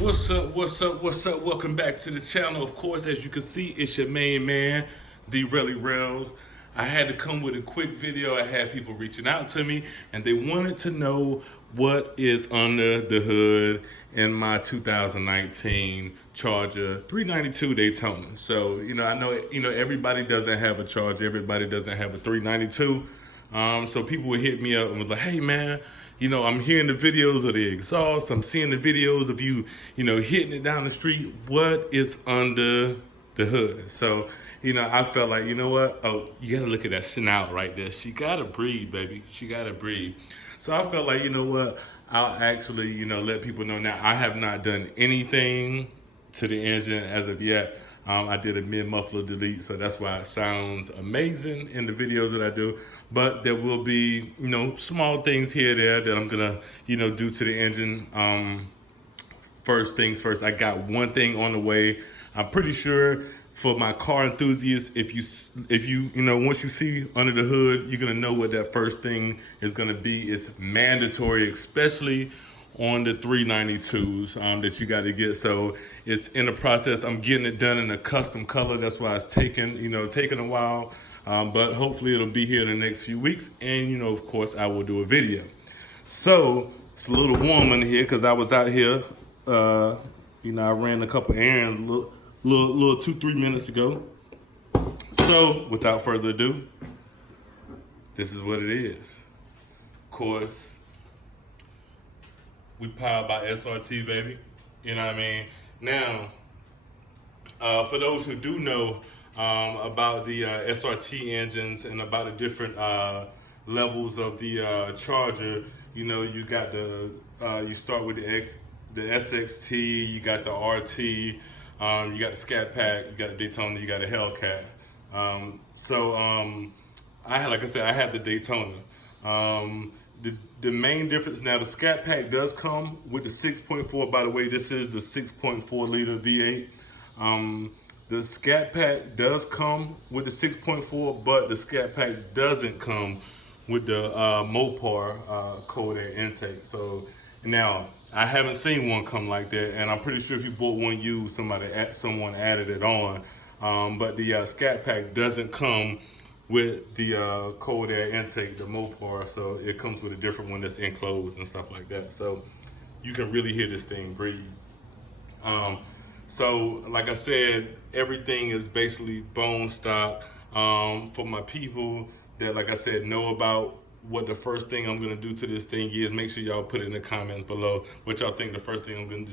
What's up, what's up, what's up? Welcome back to the channel. Of course, as you can see, it's your main man, the Relly Rails. I had to come with a quick video. I had people reaching out to me and they wanted to know what is under the hood in my 2019 Charger 392 Daytona. So, I know, everybody doesn't have a Charger. Everybody doesn't have a 392. So people would hit me up and was like, hey man, I'm hearing the videos of the exhaust. I'm seeing the videos of you, hitting it down the street. What is under the hood? So, I felt like, you know what? Oh, you gotta look at that snout right there. She gotta breathe, baby. She gotta breathe. So I felt like, you know what? I'll actually, let people know now. I have not done anything to the engine as of yet. I did a mid-muffler delete, so that's why it sounds amazing in the videos that I do. But there will be, small things here and there that I'm gonna, do to the engine. First things first, I got one thing on the way. I'm pretty sure for my car enthusiasts, if you once you see under the hood, you're gonna know what that first thing is gonna be. It's mandatory, especially on the 392s that you got to get. So it's in the process. I'm getting it done in a custom color. That's why it's taking a while. But hopefully it'll be here in the next few weeks. And, of course, I will do a video. So it's a little warm in here because I was out here. I ran a couple errands a little 2-3 minutes ago. So without further ado, this is what it is. Of course, we powered by SRT, baby. You know what I mean? Now, for those who do know about the SRT engines and about the different levels of the Charger, you got you start with the SXT, you got the RT, you got the Scat Pack, you got the Daytona, you got the Hellcat. Like I said, I had the Daytona. The main difference now, the Scat Pack does come with the 6.4. By the way, this is the 6.4 liter V8. The Scat Pack does come with the 6.4, but the Scat Pack doesn't come with the Mopar cold air intake. So now I haven't seen one come like that, and I'm pretty sure if you bought one used, someone added it on. But the Scat Pack doesn't come with the cold air intake, the Mopar, so it comes with a different one that's enclosed and stuff like that. So you can really hear this thing breathe. So like I said, everything is basically bone stock. For my people that, like I said, know about what the first thing I'm gonna do to this thing is, make sure y'all put it in the comments below what y'all think the first thing I'm gonna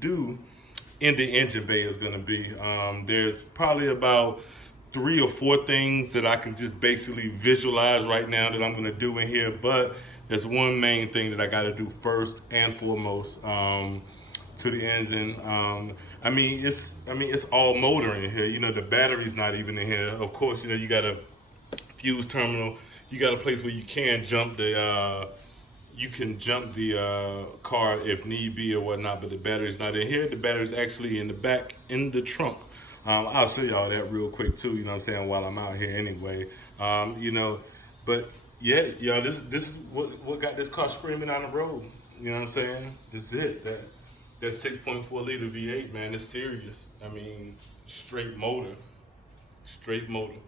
do in the engine bay is gonna be. There's probably about 3 or 4 things that I can just basically visualize right now that I'm gonna do in here, but there's one main thing that I gotta do first and foremost to the engine. It's all motor in here. The battery's not even in here. Of course, you got a fuse terminal. You got a place where you can jump the car if need be or whatnot, but the battery's not in here. The battery's actually in the back, in the trunk. I'll show y'all that real quick too, while I'm out here anyway. But yeah, y'all, this is what got this car screaming on the road. You know what I'm saying? This is it. That 6.4 liter V8, man, it's serious. Straight motor,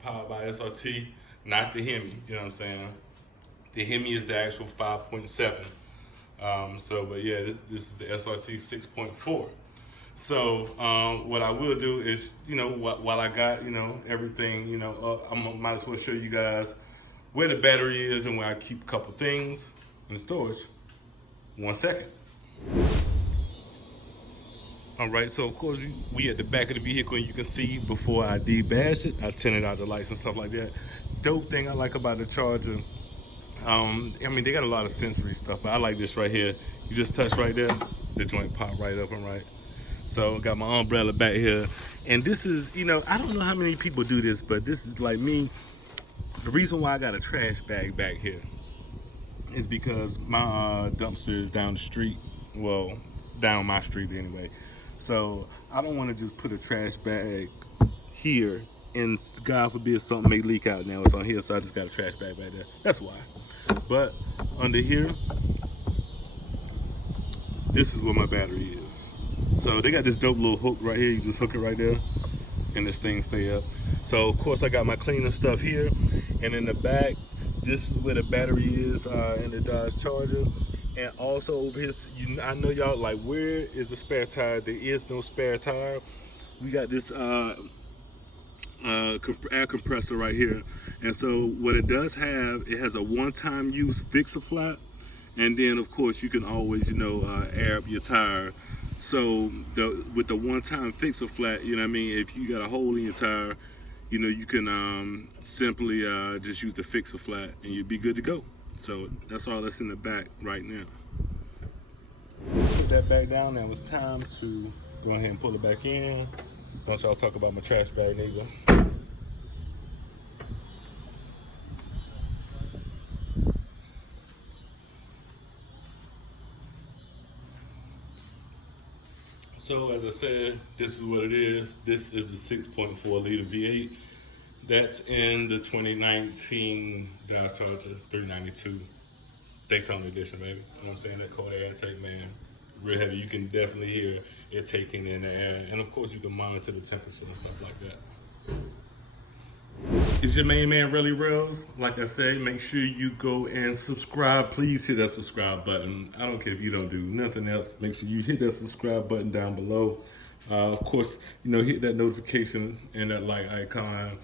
powered by SRT, not the Hemi. You know what I'm saying? The Hemi is the actual 5.7. But yeah, this is the SRT 6.4. So what I will do is, while I got, everything, I might as well show you guys where the battery is and where I keep a couple things in the storage. 1 second. All right, so of course we at the back of the vehicle, and you can see before I debash it, I tinted out the lights and stuff like that. Dope thing I like about the Charger, they got a lot of sensory stuff, but I like this right here. You just touch right there, the joint pop right up and right. So got my umbrella back here, and this is, I don't know how many people do this, but this is like me. The reason why I got a trash bag back here is because my dumpster is down the street, well, down my street anyway. So I don't want to just put a trash bag here and God forbid something may leak out. Now it's on here, so I just got a trash bag back there. That's why. But under here, this is where my battery is. So they got this dope little hook right here. You just hook it right there and this thing stay up. So of course I got my cleaner stuff here, and in the back, this is where the battery is in the Dodge Charger. And also over here, I know y'all like, where is the spare tire? There is no spare tire. We got this air compressor right here. And so what it does have, it has a one-time use fixer flat. And then of course you can always, air up your tire. So with the one-time fixer flat, you know what I mean, if you got a hole in your tire, you can simply just use the fixer flat and you'll be good to go. So that's all that's in the back right now. Put that back down. Now it's time to go ahead and pull it back in. Once y'all talk about my trash bag, nigga. So as I said, this is what it is. This is the 6.4 liter V8. That's in the 2019 Dodge Charger 392 Daytona edition, baby. You know what I'm saying? That cold air intake, man, real heavy. You can definitely hear it taking in the air. And of course you can monitor the temperature and stuff like that. It's your main man, Relly Rails. Like I said, make sure you go and subscribe. Please hit that subscribe button. I don't care if you don't do nothing else. Make sure you hit that subscribe button down below. Of course, hit that notification and that like icon.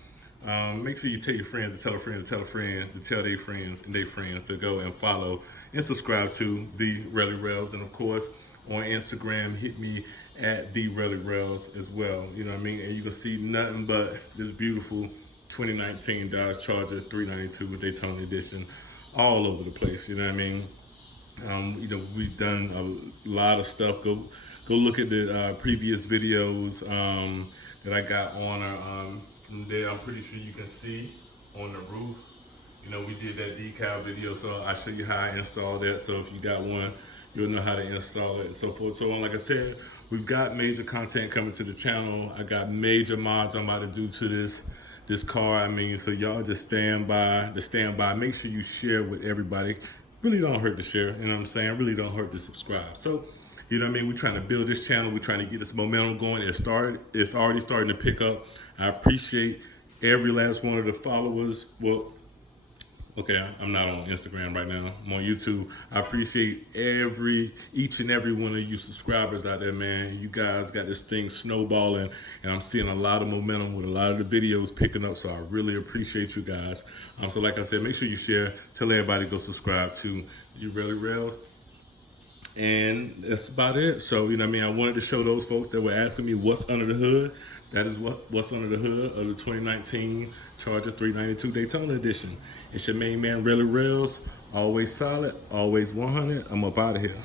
Make sure you tell your friends to tell a friend to tell a friend to tell their friends and their friends to go and follow and subscribe to The Relly Rails. And of course, on Instagram, hit me at The Relly Rails as well. You know what I mean? And you can see nothing but this beautiful 2019 Dodge Charger 392 Daytona edition all over the place. You know what I mean? We've done a lot of stuff. Go look at the previous videos that I got on her. From there, I'm pretty sure you can see on the roof. We did that decal video, so I'll show you how I installed that. So if you got one, you'll know how to install it and so forth. So on, like I said, we've got major content coming to the channel. I got major mods I'm about to do to this car. I mean, so y'all just stand by. Make sure you share with everybody. Really don't hurt to share, you know what I'm saying? Really don't hurt to subscribe. So, you know what I mean? We're trying to build this channel. We're trying to get this momentum going. It's already starting to pick up. I appreciate every last one of the followers. Well, okay, I'm not on Instagram right now. I'm on YouTube. I appreciate each and every one of you subscribers out there, man. You guys got this thing snowballing, and I'm seeing a lot of momentum with a lot of the videos picking up, so I really appreciate you guys. So like I said, make sure you share. Tell everybody to go subscribe to You Really Rails. And that's about it. So, you know what I mean? I wanted to show those folks that were asking me what's under the hood. That is what's under the hood of the 2019 Charger 392 Daytona edition. It's your main man, Relly Rails. Always solid, always 100. I'm up out of here.